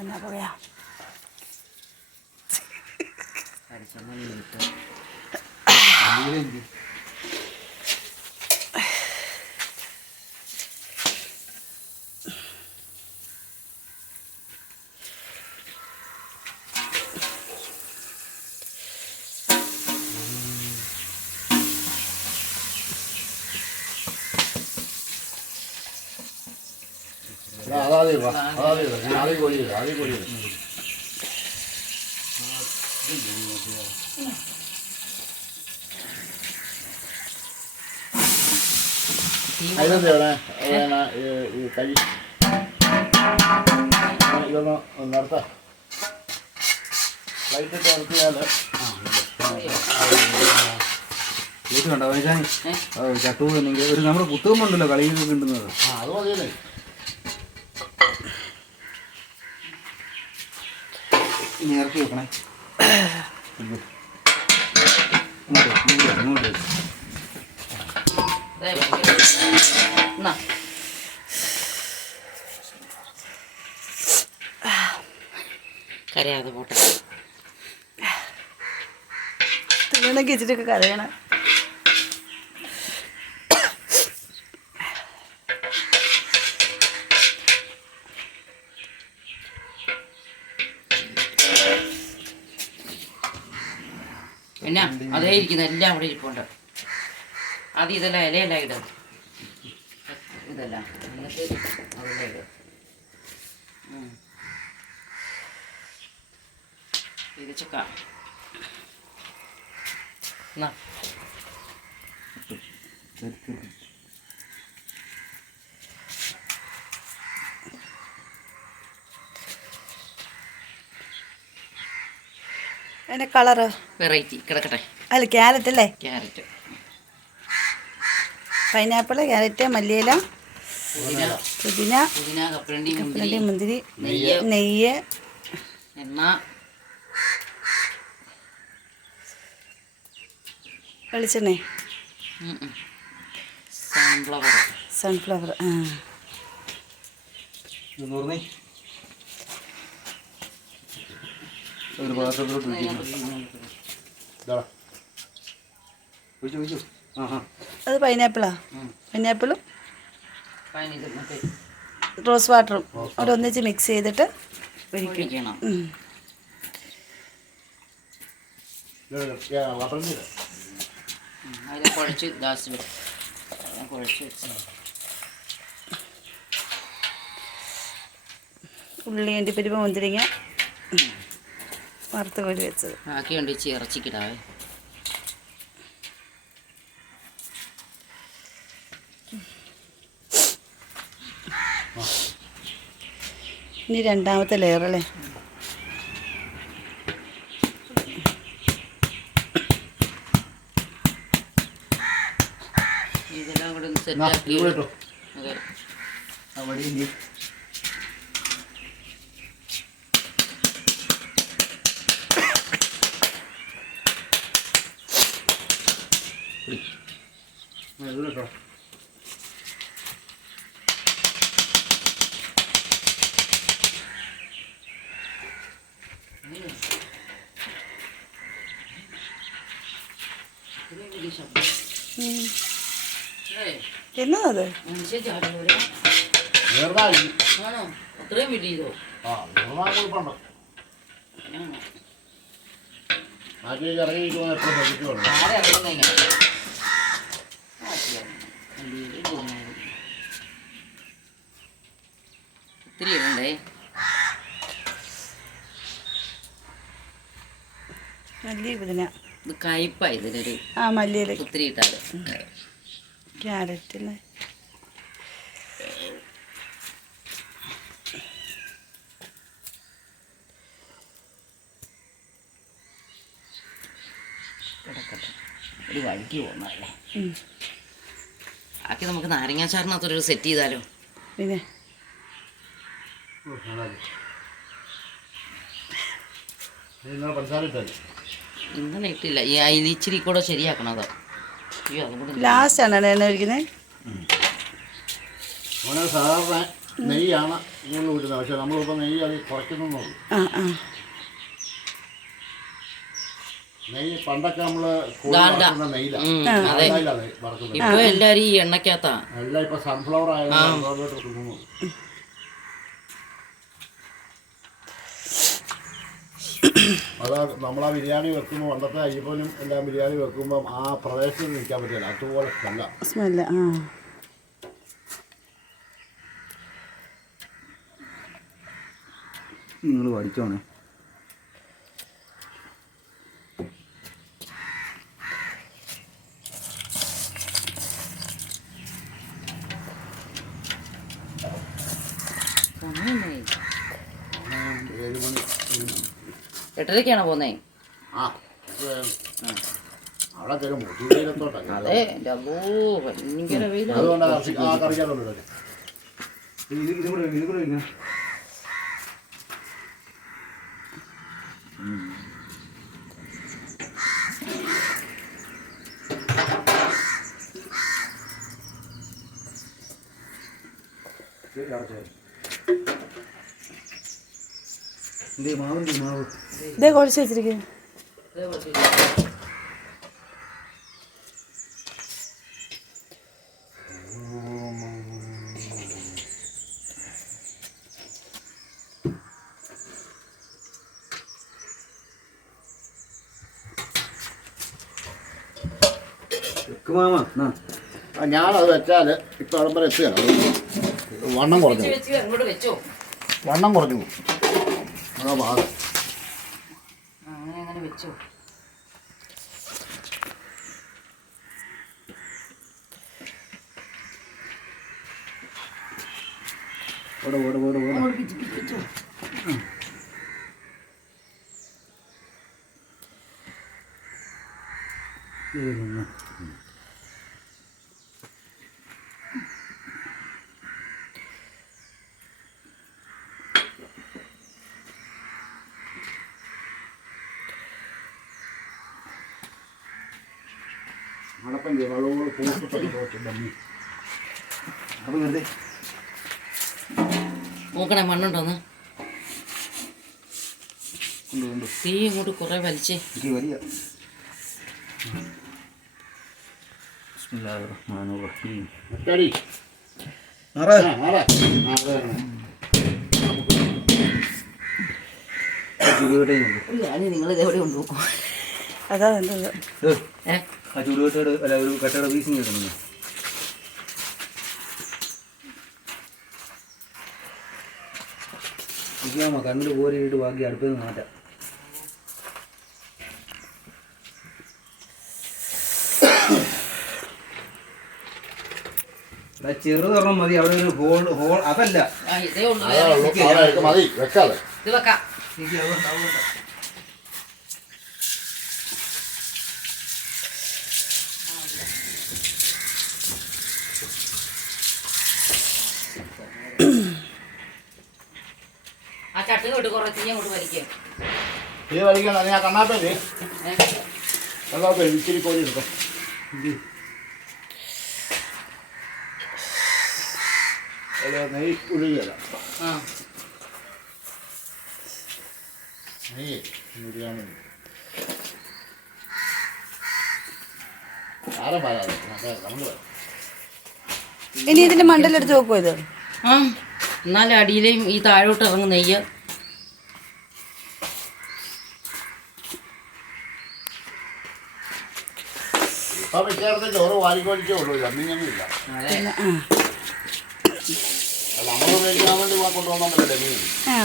എന്നാ പറയാ. അതാതെ അതാതെ ഇതൊന്ന് നടത്താം ഒരു നമ്മുടെ പുത്തകം ഉണ്ടല്ലോ കളിയിൽ കിട്ടുന്നത് ആ അത് മതിയല്ലേ ഇനി ഇറക്കി വെക്കണേ. കരയാതെ പോട്ടെ തിന്നണമെങ്കിൽ ഇച്ചിരിയൊക്കെ കരയണം. അതേ ഇരിക്കുന്ന എല്ലാം അവിടെ ഇരിപ്പുണ്ട്. അത് ഇതെല്ലാം ഇലയെല്ലാം ഇടും. ഇതെല്ലാം. എന്നിട്ട് അതെല്ലാം ഇടും. ഉം. ഇത് ചക്ക. എന്നാ അതിന്റെ കളറ്? വെറൈറ്റി. കിടക്കട്ടെ. അല്ല ക്യാരറ്റ് അല്ലേ? ക്യാരറ്റ്. പൈനാപ്പിൾ ക്യാരറ്റ് മല്ലിയില പുതിന. കപ്പലണ്ടി മുന്തിരി നെയ്യ്. എണ്ണ. വെളിച്ചെണ്ണ? സൺഫ്ലവർ. സൺഫ്ലവർ ആ. ഒരു പാത്രത്തിലോട്ട് ഒഴിക്കുന്നു ഇതാ ഒഴിച്ചു ഒഴിച്ചു ആ ആ അത് പൈനാപ്പിളാ. പൈനാപ്പിളും റോസ് വാട്ടറും അവിടെ ഒന്നിച്ച് മിക്സ് ചെയ്തിട്ട് ഒഴിക്കും. ഒഴിക്കണം. കുഴച്ച് വെച്ച്. ഉള്ളി അണ്ടിപ്പരിപ്പ് മുന്തിരിങ്ങ വറുത്ത് കോരി വെച്ചത്. ബാക്കി കൊണ്ട് ഇനി രണ്ടാമത്തെ ലെയർ അല്ലേ? ഇതെല്ലാം കൂടെ ഒന്ന് എന്നാ, സെറ്റാക്കി. അതെ. അവിടെ ഇത്രയും വലിയ എന്നതത്? അത്രയും വലിയ ഇതോ ആ തോന്നുന്നു. ഒത്തിരി ഇടണ്ടേ? മല്ലി പുതിന ഇത് കയ്പാ ഇതിനൊരു ആ മല്ലിയില. ഒത്തിരി ഇട്ടാൽ ക്യാരറ്റ് അല്ലേ കിടക്കട്ടെ. ഒരു വഴിക്ക് പോകുന്നതല്ലേ? ആക്കി നമുക്ക് നാരങ്ങാച്ചാറിനകത്തൊരു സെറ്റ് ചെയ്താലോ? പിന്നെ? പഞ്ചസാര ഇട്ടല്ലേ ഇന്നലെ ഇട്ടില്ല ഈ അതിൽ ഇച്ചിരി കൂടെ ശരിയാക്കണം അതോ. അയ്യോ അതും കൂടെ ലാസ്റ്റ് ആണ് എണ്ണ ഒഴിക്കുന്നത് അങ്ങനെ സാധാരണ നെയ്യാണ് കൂടുതൽ കിട്ടുന്നത് പക്ഷെ നമ്മളിപ്പോൾ നെയ്യ് അത് കുറയ്ക്കുന്നുള്ളൂ ആ ആ. നെയ്യ് പണ്ടൊക്കെ നമ്മൾ കോഴി ദാണ്ട. വറക്കുന്ന നെയ്യിലാണ് ഉം, അതെ വറക്കുന്നത്. ഇപ്പൊ എല്ലാരും ഈ എണ്ണക്കകത്താ എല്ലാം ഇപ്പൊ സൺഫ്ലവർ ആയതുകൊണ്ട് സൺഫ്ലവറിലോട്ട് നമ്മൾ ആ ബിരിയാണി വെക്കുമ്പോൾ പണ്ടത്തെ അയ്യപ്പനും എല്ലാം ബിരിയാണി വെക്കുമ്പം ആ പ്രദേശത്ത് നിൽക്കാൻ പറ്റില്ല. അതുപോലെ സ്മെല്ല. സ്മെല്ല ആ. നിങ്ങൾ പഠിച്ചോണേ എട്ടരക്കാണോ പോന്നേ. you. അതെ ഭയങ്കര ആ കറി- ആ കറിക്കാറുണ്ട് ഇത് ഇതും കൂടെ ഇതും കൂടെ വയ്ക്കണം എന്തേ മാവുണ്ട് മാവ് ഇതേ കുഴച്ച് വെച്ചിരിക്കുന്നു ഞാനത് വെച്ചാൽ ഇപ്പം അവിടെ വരെ എത്തുകയാണ്. വണ്ണം കുറഞ്ഞു. വണ്ണം കുറഞ്ഞു. ആ, അങ്ങനെ അങ്ങനെ വെച്ചോ. ഓടെ ഓടെ ഓടെ ഓടെ. പിച്ച് വെച്ചോ ഇതൊന്ന്. അടപ്പം ചെയ്യും വെള്ളവും പൂട്ടിട്ടൊക്കെ വെറുതെ നോക്കണേ മണ്ണുണ്ടോന്ന് തീ ഇങ്ങോട്ട് കുറെ വലിച്ചേ. വലിയ. നിങ്ങൾ ഇതെവിടെ എവിടെ കൊണ്ടുപോകും? അതാ വേണ്ടത് ആ അല്ല ഒരു കട്ടയുടെ പീസിങ് കിട്ടുന്നു ഇരിക്കാമോ? കണ്ണിൽ കോരിയിട്ട് ബാക്കി അടുപ്പിൽ നിന്ന് മാറ്റാം ചെറുതൊരെണ്ണം മതി. അവിടെ ഒരു ഹോൾ ഹോൾ അതല്ല. മതി വെക്കാതെ ഇത് വെക്കാം എനിക്ക് അതുകൊണ്ട് അതുകൊണ്ട് ആ ചട്ടി തൊട്ട് കുറെ തീ അങ്ങോട്ട് വലിക്കേ ഈ വലിക്കണം ഞാൻ കണ്ണാപ്പേ കണ്ണാപ്പേ ഇച്ചിരി കോഴി എടുക്കാം നെയ് നെയ്യ് ഉരുകാൻ വേണ്ടി ഇനി ഇതിന്റെ മണ്ടലെടുത്ത് നോക്കുമോ ഇത്? ആ. എന്നാലും അടിയിലെയും ഈ താഴോട്ട് ഇറങ്ങുന്ന നെയ്യ് മിക്കയിടത്തും ചോറ് വാരിക്കോടിച്ചേ ഉള്ളൂ അതെ. ആ. നമ്മൾ ഉപയോഗിക്കാൻ വേണ്ടി രമ്മിങ് ആ.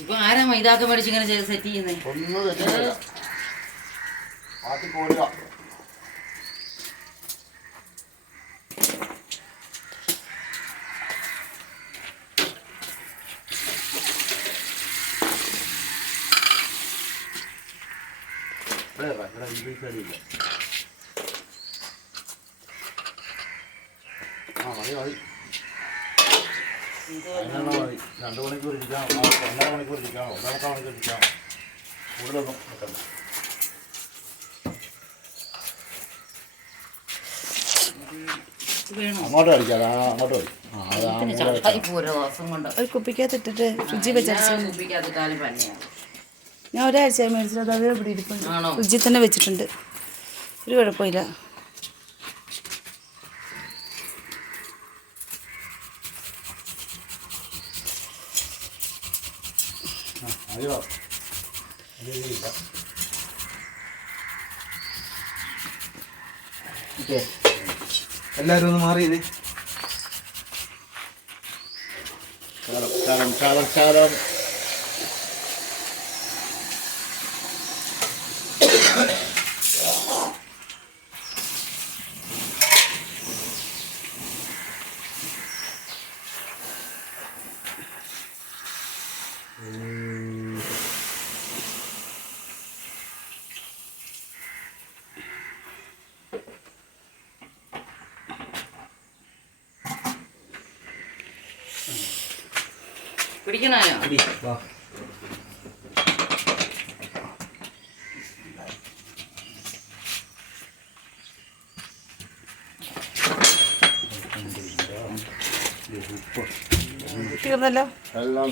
ഇപ്പൊ ആരാ മൈദാക്ക മേടിച്ച് ഇങ്ങനെ സെറ്റ് ചെയ്യുന്നത് ഒന്നും തെറ്റില്ല. ആട്ടി കോരുക. ഇവിടെ ഇവിടെ ഇംഗ്ലീഷ് അടിയില്ല. രണ്ട് മണിക്കൂർ ഇരിക്കാം. ഒന്നര മണിക്കൂർ ഇരിക്കാം. ഒന്നരക്കാ മണിക്കൂർ ഇരിക്കാം. കൂടുതലൊന്നും നിൽക്കണ്ട. അങ്ങോട്ട് അങ്ങോട്ട് ഞാൻ ഒരാഴ്ച മേടിച്ചത് അത് ഇവിടെ ഇരിപ്പുണ്ട്. ഫ്രിഡ്ജിൽ തന്നെ വെച്ചിട്ടുണ്ട്. ഒരു കുഴപ്പമില്ല. മതിയോ എല്ലാവരും ഒന്ന് മാറിയത് ചാലം ചാലം ചാലം ചാലം Thank you. പിടിക്കണോ കിട്ടുന്നല്ലോ എല്ലാം